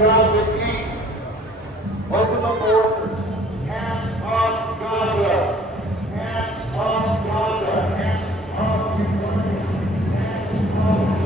Gaza east. Open the borders. Hands off Gaza. Hands off Gaza. Hands off Ukraine. Hands off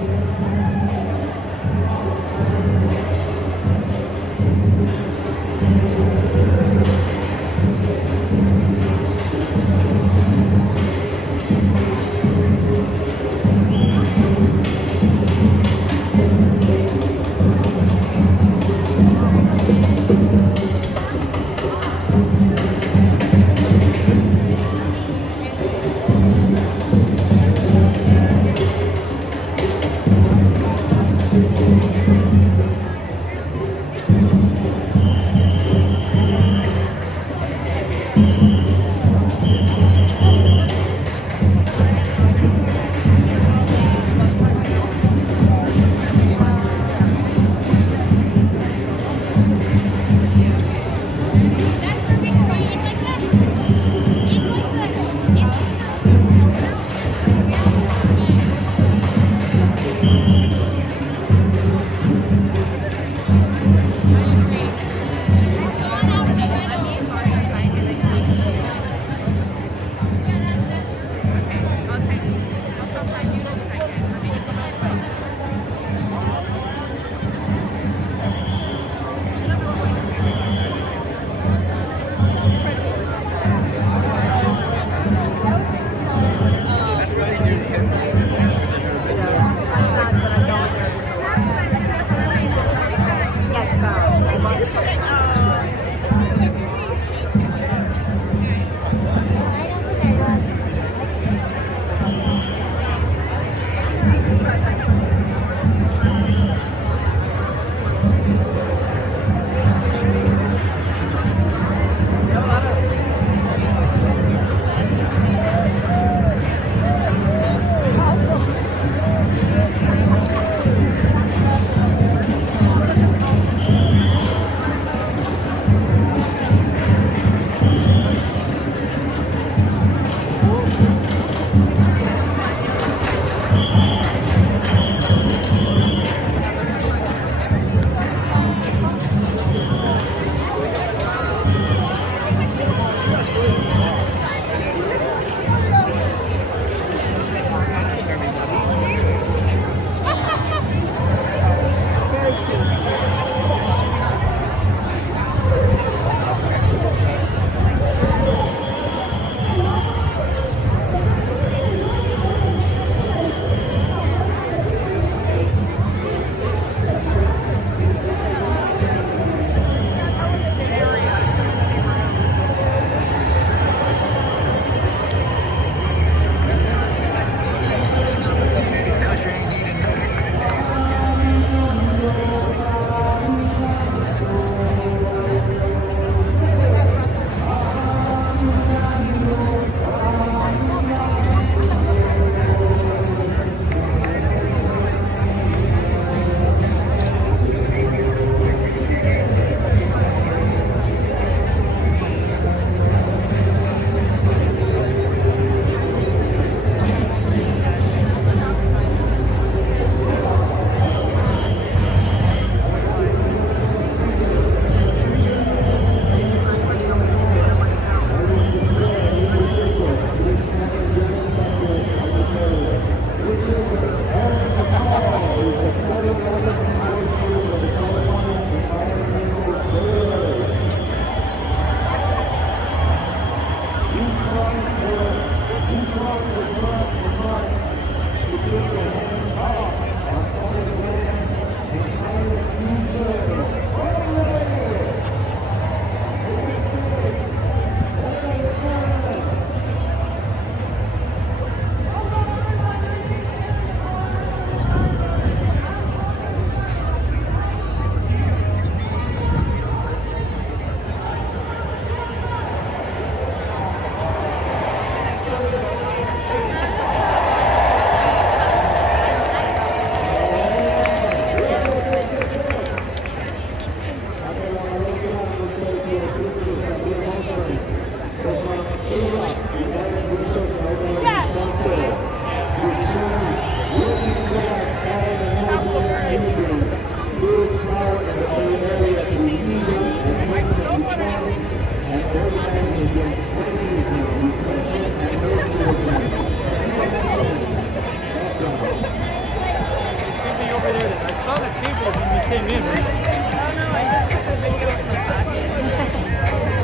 people when we came in, right? Oh no, I just took a video in the pocket.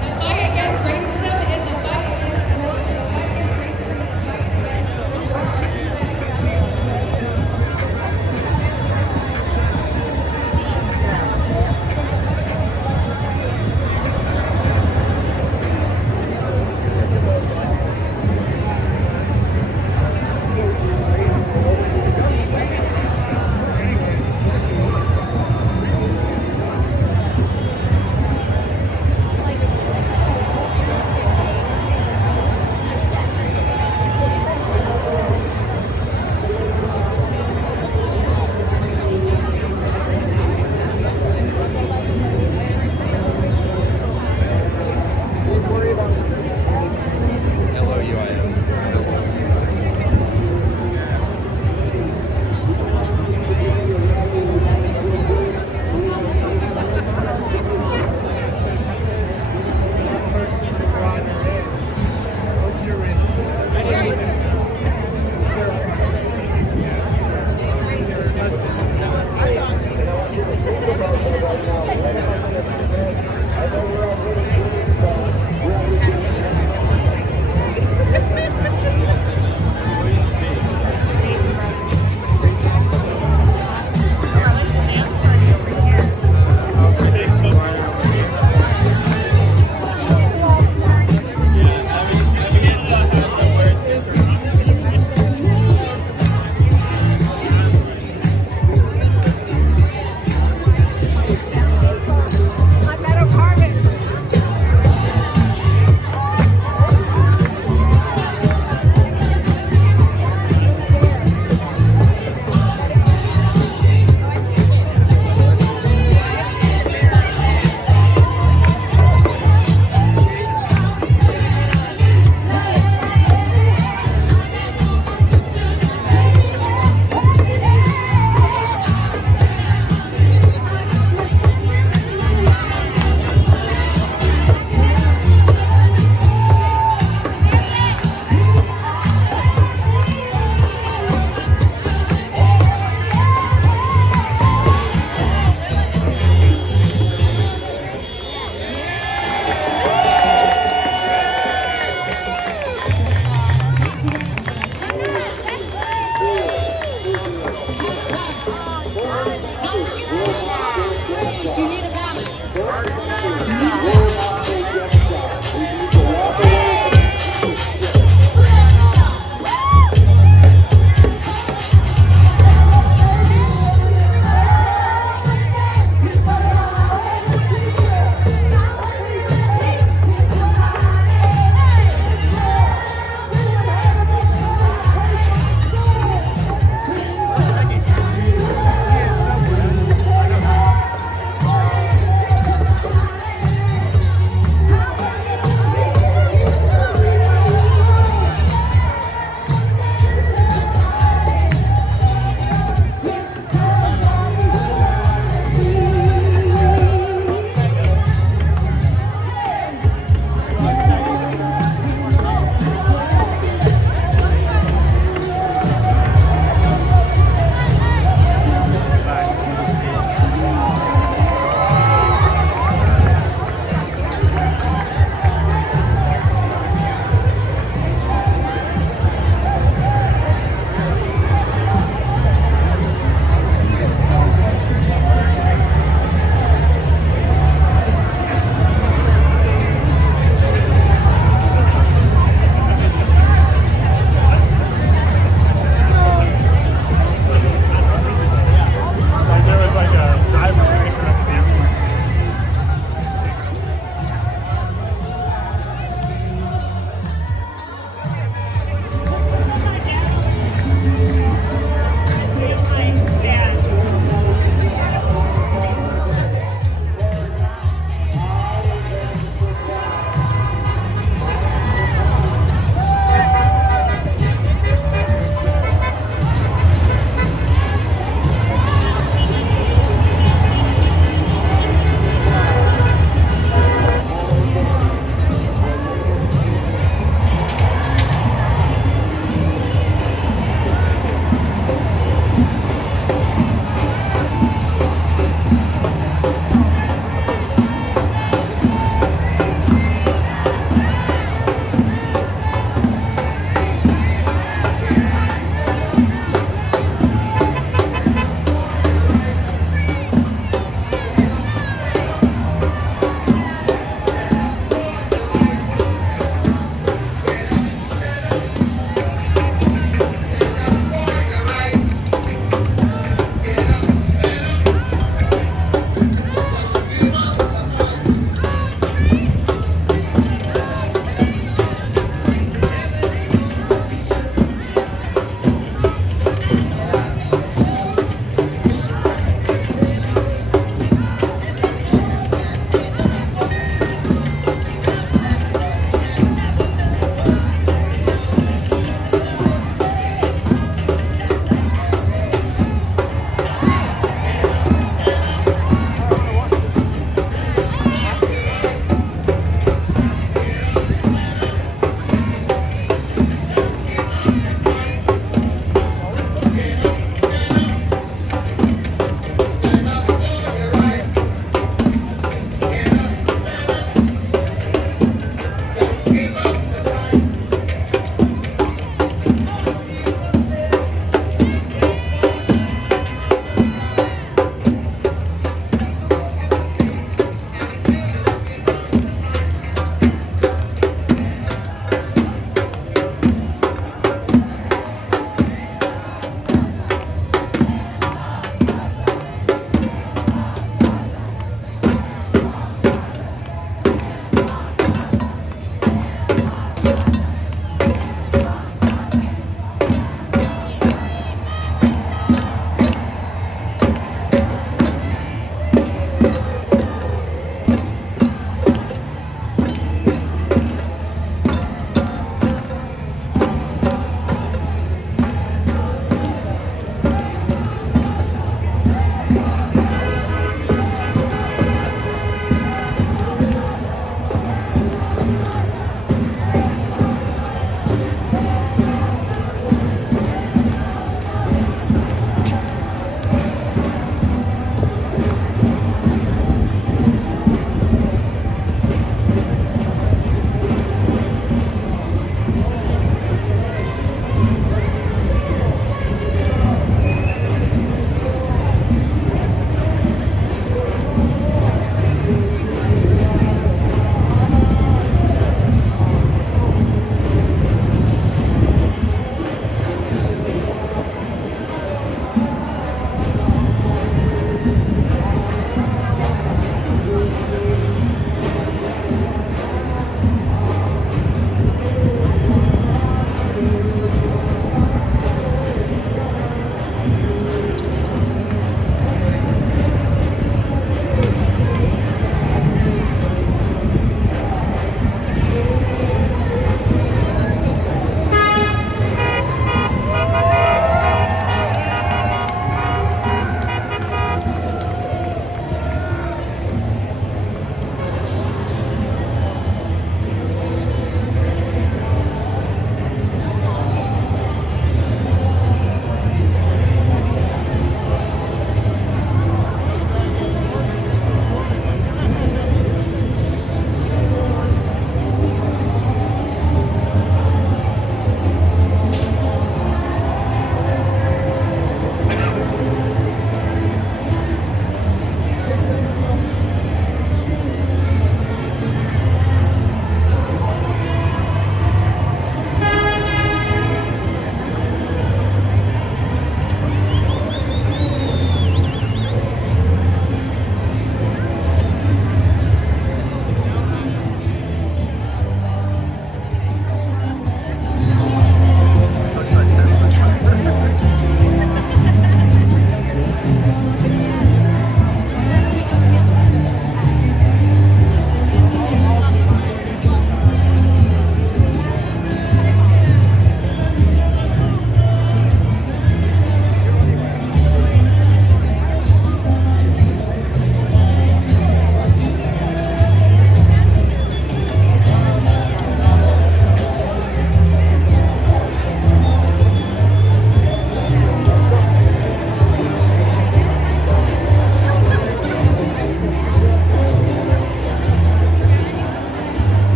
The fight against racism is a fight against culture.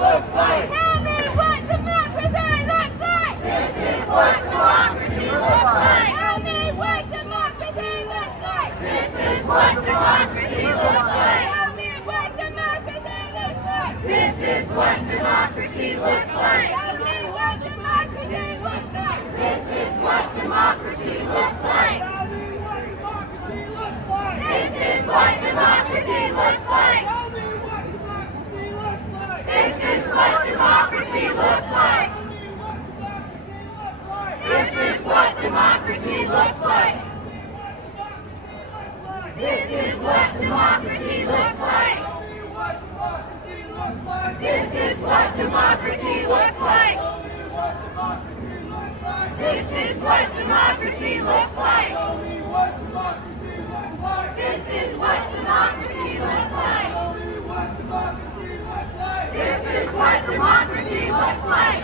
looks like. Tell me what democracy looks like. This is what democracy looks like. Tell me what democracy looks like. This is what democracy looks like. Tell me what democracy looks like. This is what democracy looks like. Tell me what democracy looks like. This is what democracy looks like. This is what democracy looks like. This is what democracy looks like. This is what democracy looks like. This is what democracy looks like. This is what democracy looks like. This is what democracy looks like. This is what democracy looks like. This is what democracy looks like.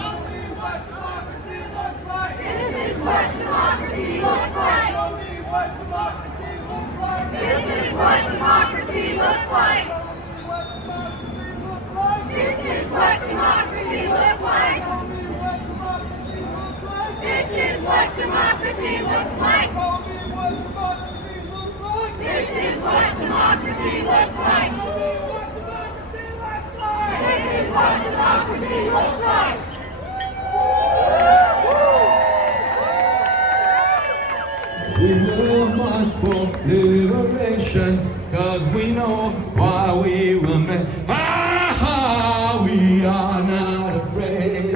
This is what democracy looks like. This is what democracy looks like. This is what democracy looks like. This is what democracy looks like. This is what democracy looks like. This is what democracy looks like. We will march for liberation, 'cause we know why we were made. We are not afraid.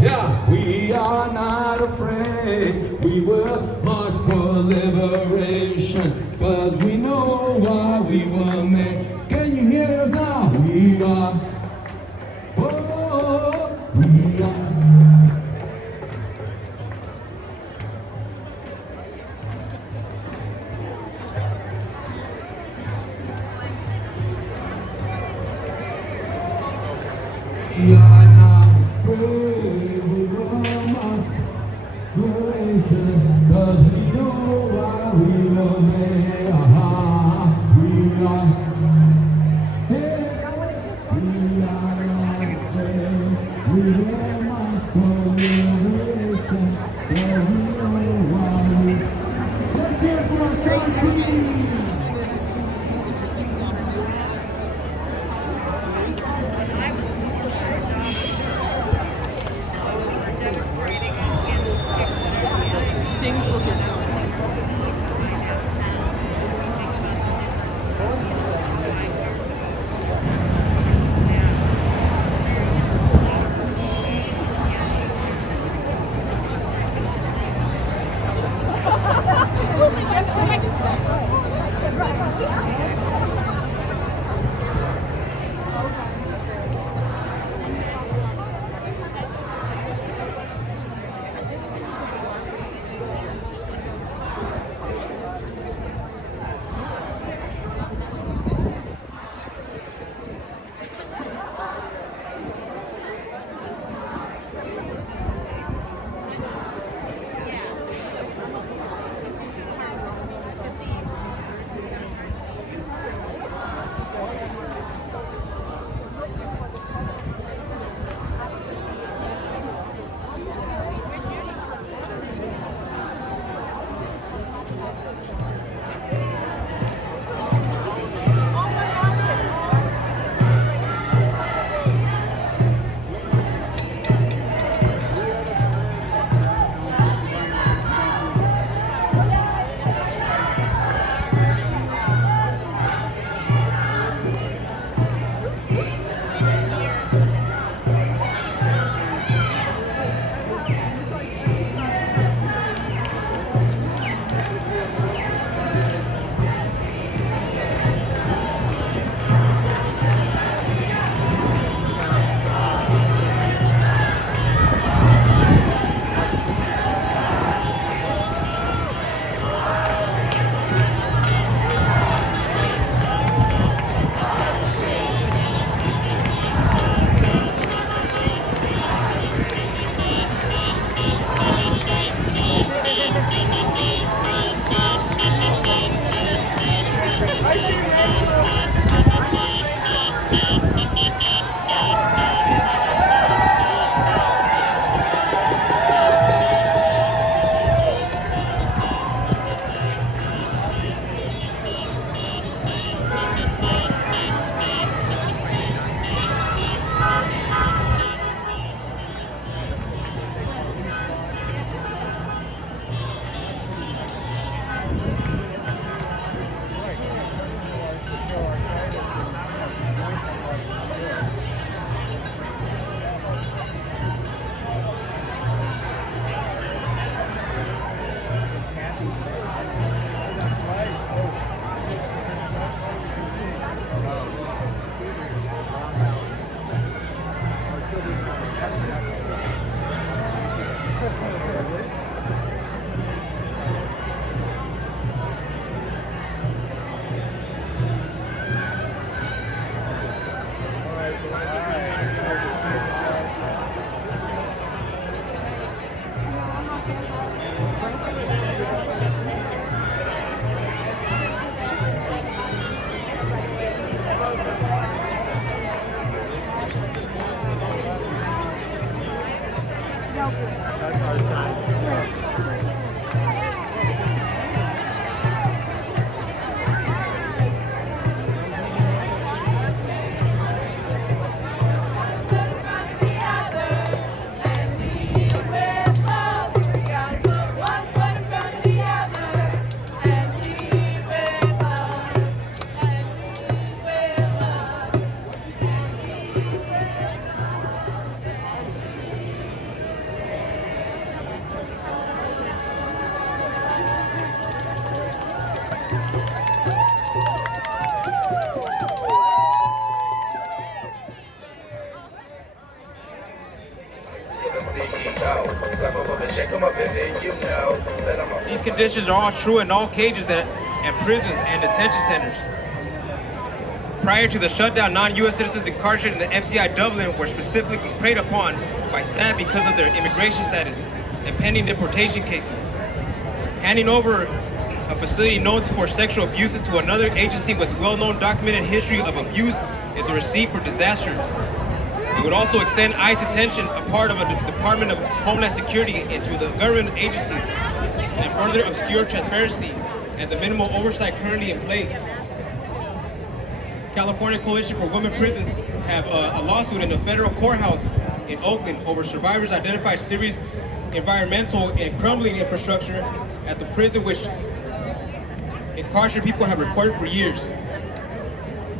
Yeah, we are not afraid. We will march for liberation, 'cause we know why we were made. Can you hear us now? We are. Oh, we are. We are not afraid, we will march liberation, 'cause we know why we were made. We are, hey, we are not afraid, we will march for liberation, 'cause we know why we. Let's hear it for our chanted. Things will get out. These conditions are all true in all cages and prisons and detention centers. Prior to the shutdown, non-U.S. citizens incarcerated in the FCI Dublin were specifically preyed upon by staff because of their immigration status and pending deportation cases. Handing over a facility known for sexual abuses to another agency with well-known documented history of abuse is a recipe for disaster. It would also extend ICE attention, a part of a Department of Homeland Security, into the government agencies and further obscure transparency and the minimal oversight currently in place. California Coalition for Women Prisons have a lawsuit in the federal courthouse in Oakland over survivors identified serious environmental and crumbling infrastructure at the prison, which incarcerated people have reported for years.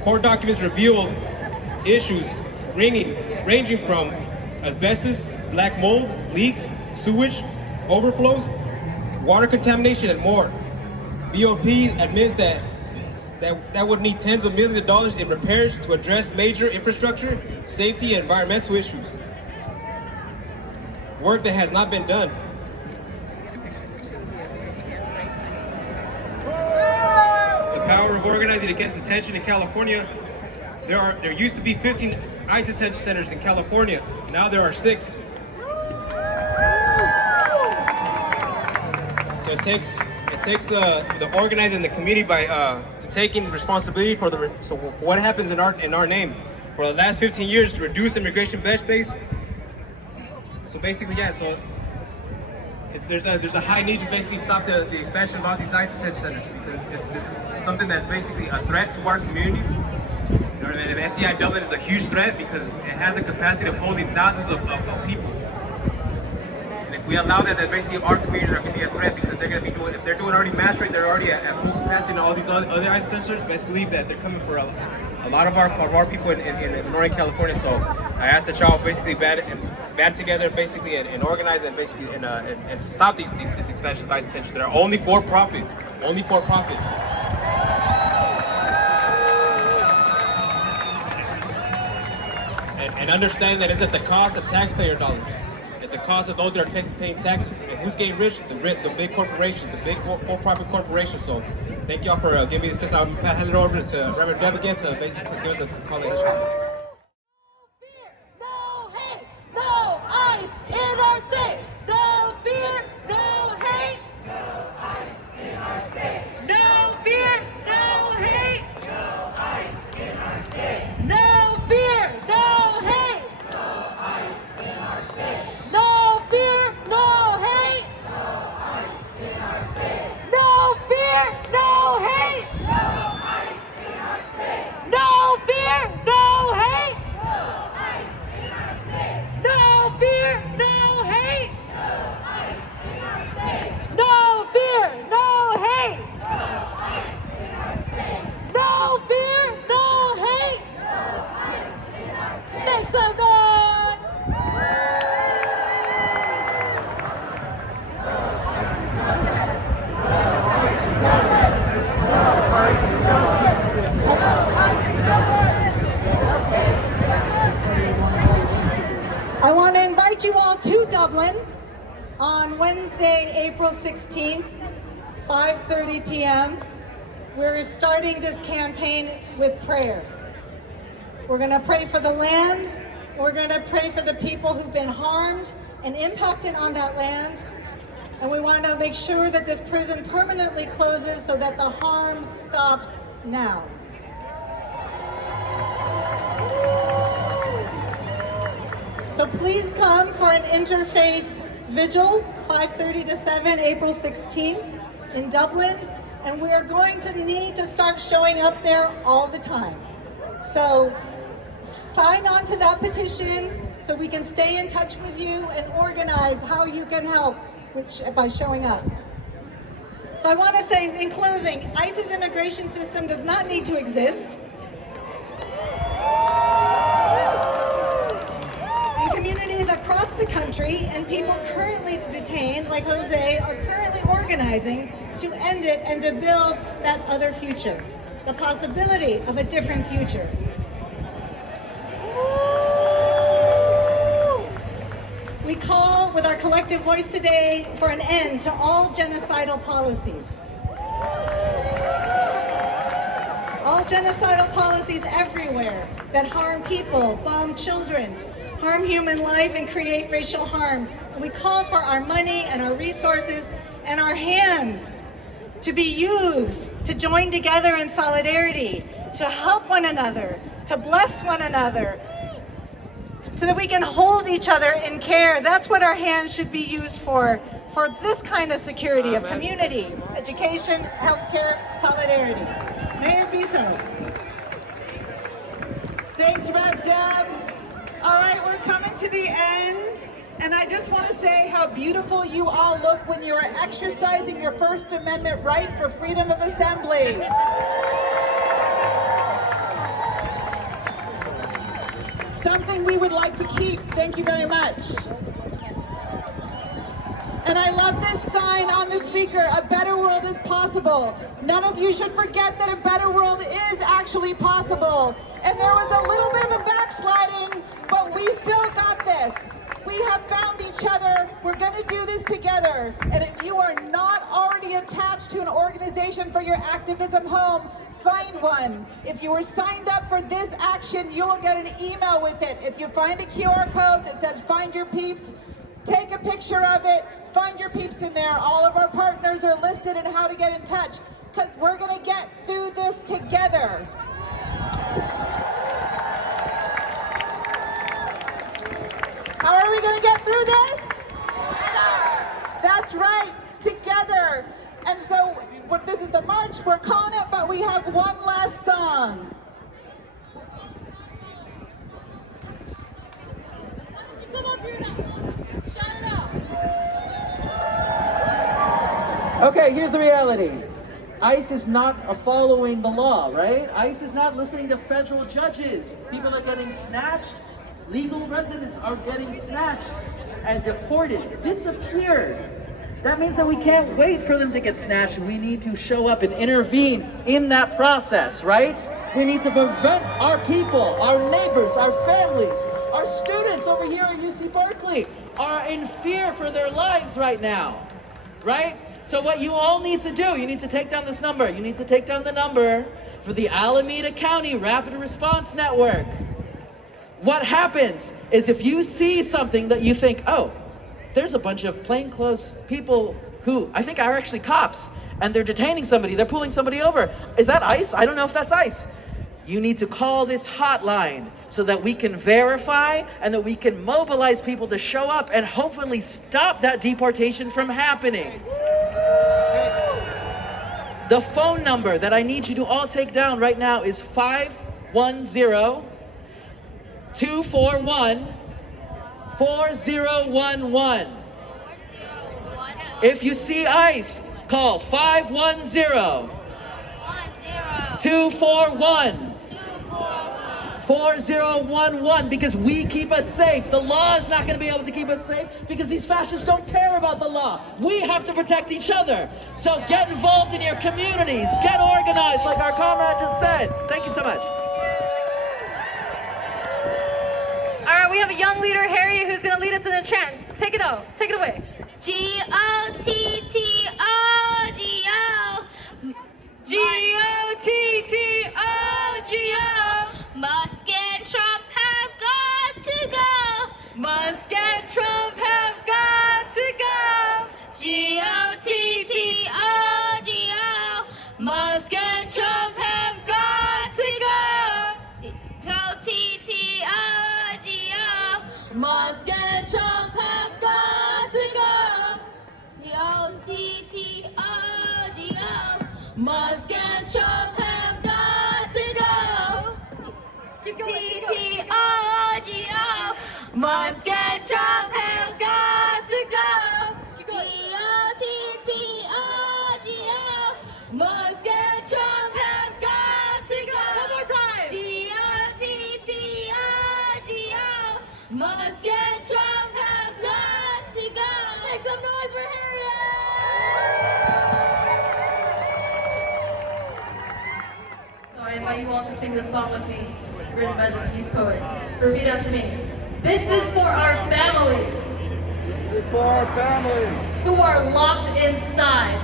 Court documents revealed issues ranging from asbestos, black mold, leaks, sewage, overflows, water contamination, and more. BOP admits that would need tens of millions of dollars in repairs to address major infrastructure, safety, and environmental issues. Work that has not been done. The power of organizing against detention in California. There used to be 15 ICE detention centers in California. Now there are 6. So it takes the organizing the community by to taking responsibility for what happens in our name. For the last 15 years, reduce immigration bed space. So basically, yeah. So there's a high need to basically stop the expansion of all these ICE detention centers, because this is something that's basically a threat to our communities. You know what I mean? The FCI Dublin is a huge threat because it has a capacity of holding thousands of people. And if we allow that, then basically our communities are going to be a threat, because they're going to be doing, if they're doing already mass raids, they're already at full capacity in all these other ICE centers. Best believe that they're coming for a lot of our people in Northern California. So I ask that y'all basically band together basically and organize and basically and stop these expansions of ICE centers that are only for profit. And understand that it's at the cost of taxpayer dollars. It's the cost of those that are paying taxes. And who's getting rich? The big corporations, the big for-profit corporations. So thank y'all for giving me this space. I'll hand it over to Reverend Dev again to basically give us a call to action. No hate, no ICE in our state. No fear, no hate. No ICE in our state. No fear, no hate. No ICE in our state. No fear, no hate. No ICE in our state. No fear, no hate. No ICE in our state. No fear, no hate. No ICE in our state. No fear, no hate. No ICE in our state. No fear, no hate. No ICE in our state. No fear, no hate. No ICE in our state. No fear, no hate. No ICE in our state. Make some noise. I want to invite you all to Dublin on Wednesday, April 16th, 5:30 p.m. We're starting this campaign with prayer. We're going to pray for the land. We're going to pray for the people who've been harmed and impacted on that land. And we want to make sure that this prison permanently closes so that the harm stops now. So please come for an interfaith vigil, 5:30 to 7, April 16th in Dublin, and we are going to need to start showing up there all the time. So sign on to that petition so we can stay in touch with you and organize how you can help by showing up. So I want to say in closing, ICE's immigration system does not need to exist. And communities across the country and people currently detained, like Jose, are currently organizing to end it and to build that other future, the possibility of a different future. We call with our collective voice today for an end to all genocidal policies. All genocidal policies everywhere that harm people, bomb children, harm human life, and create racial harm. And we call for our money and our resources and our hands to be used to join together in solidarity, to help one another, to bless one another, so that we can hold each other in care. That's what our hands should be used for this kind of security of community, education, healthcare, solidarity. May it be so. Thanks, Rev Deb. All right, we're coming to the end. And I just want to say how beautiful you all look when you are exercising your First Amendment right for freedom of assembly. Something we would like to keep. Thank you very much. And I love this sign on the speaker, a better world is possible. None of you should forget that a better world is actually possible. And there was a little bit of a backsliding, but we still got this. We have found each other. We're going to do this together. And if you are not already attached to an organization for your activism home, find one. If you were signed up for this action, you will get an email with it. If you find a QR code that says find your peeps, take a picture of it, find your peeps in there. All of our partners are listed and how to get in touch, because we're going to get through this together. How are we going to get through this? Together. That's right, together. And so this is the march, we're calling it, but we have one last song. Why don't you come up here now? Shout it out. Okay, here's the reality. ICE is not following the law, right? ICE is not listening to federal judges. People are getting snatched. Legal residents are getting snatched and deported, disappeared. That means that we can't wait for them to get snatched. We need to show up and intervene in that process, right? We need to prevent our people, our neighbors, our families, our students over here at UC Berkeley are in fear for their lives right now, right? So what you all need to do, you need to take down this number. You need to take down the number for the Alameda County Rapid Response Network. What happens is if you see something that you think, oh, there's a bunch of plainclothes people who I think are actually cops, and they're detaining somebody, they're pulling somebody over. Is that ICE? I don't know if that's ICE. You need to call this hotline so that we can verify and that we can mobilize people to show up and hopefully stop that deportation from happening. The phone number that I need you to all take down right now is 510-241-4011. If you see ICE, call 510-241-4011 because we keep us safe. The law is not going to be able to keep us safe because these fascists don't care about the law. We have to protect each other. So get involved in your communities. Get organized like our comrade just said. Thank you so much. All right, we have a young leader, Harry, who's going to lead us in a chant. Take it out. Take it away. G-O-T-T-O-G-O. G-O-T-T-O-G-O. Musk and Trump have got to go. Musk and Trump have got to go. G-O-T-T-O-G-O. Musk and Trump have got to go. G-O-T-T-O-G-O. Musk and Trump have got to go. Musk and Trump have got to go. G-O-T-T-O-G-O. Musk and Trump have got to go. One more time. G-O-T-T-O-G-O. Musk and Trump have got to go. Make some noise for Harriet! So I invite you all to sing this song with me, written by the Peace Poets. Repeat after me. This is for our families. This is for our families. Who are locked inside.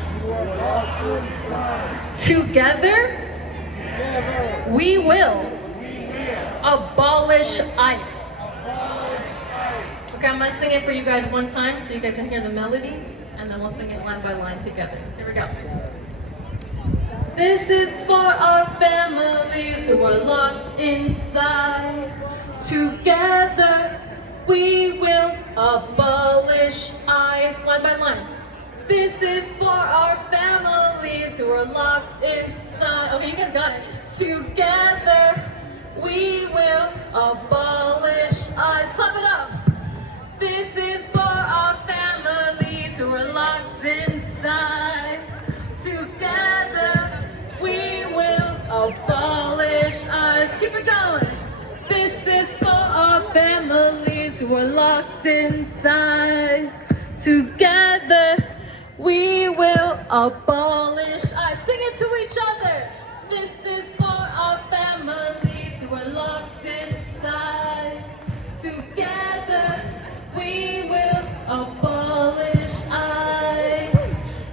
Together, we will abolish ICE. Okay, I'm gonna sing it for you guys one time so you guys can hear the melody, and then we'll sing it line by line together. Here we go. This is for our families who are locked inside. Together, we will abolish ICE. Line by line. This is for our families who are locked inside. Okay, you guys got it. Together, we will abolish ICE. Clap it up. This is for our families who are locked inside. Together, we will abolish ICE. Keep it going. This is for our families who are locked inside. Together, we will abolish ICE. Sing it to each other. This is for our families who are locked inside. Together, we will abolish ICE.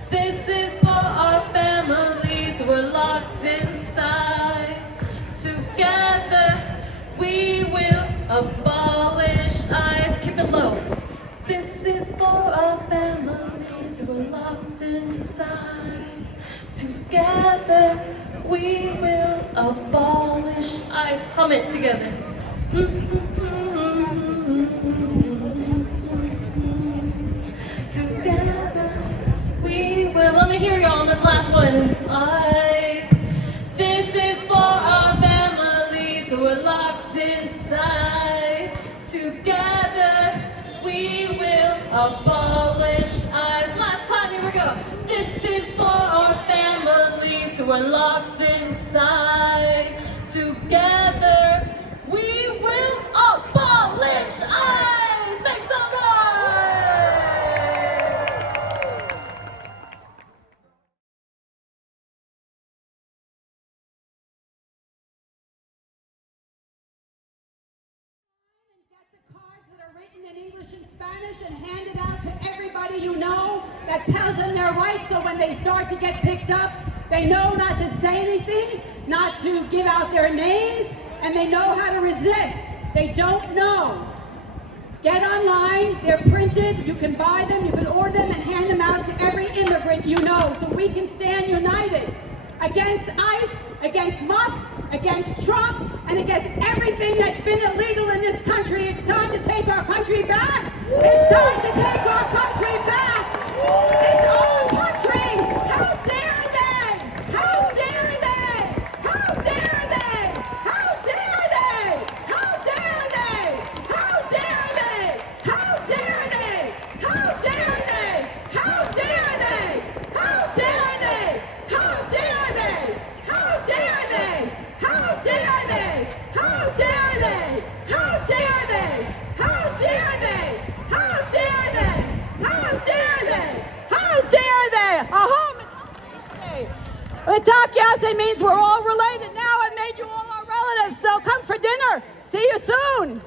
This is for our families who are locked inside. Together, we will abolish ICE. Keep it low. This is for our families who are locked inside. Together, we will abolish ICE. Hum it together. Together, we will. Let me hear y'all on this last one. ICE. This is for our families who are locked inside. Together, we will abolish ICE. Last time, here we go. This is for our families who are locked inside. Together, we will abolish ICE. Thanks so much. Written in English and Spanish and handed out to everybody you know that tells them their rights, so when they start to get picked up, they know not to say anything, not to give out their names, and they know how to resist. They don't know. Get online, they're printed, you can buy them, you can order them and hand them out to every immigrant you know, so we can stand united against ICE, against Musk, against Trump, and against everything that's been illegal in this country. It's time to take our country back. It's time to take our country back. It's our country. How dare they? How dare they? How dare they? How dare they? How dare they? How dare they? How dare they? How dare they? How dare they? How dare they? How dare they? How dare they? How dare they? How dare they? How dare they? How dare they? How dare they? How dare they? How dare they? Mitakyase means we're all related now. I made you all our relatives, so come for dinner. See you soon.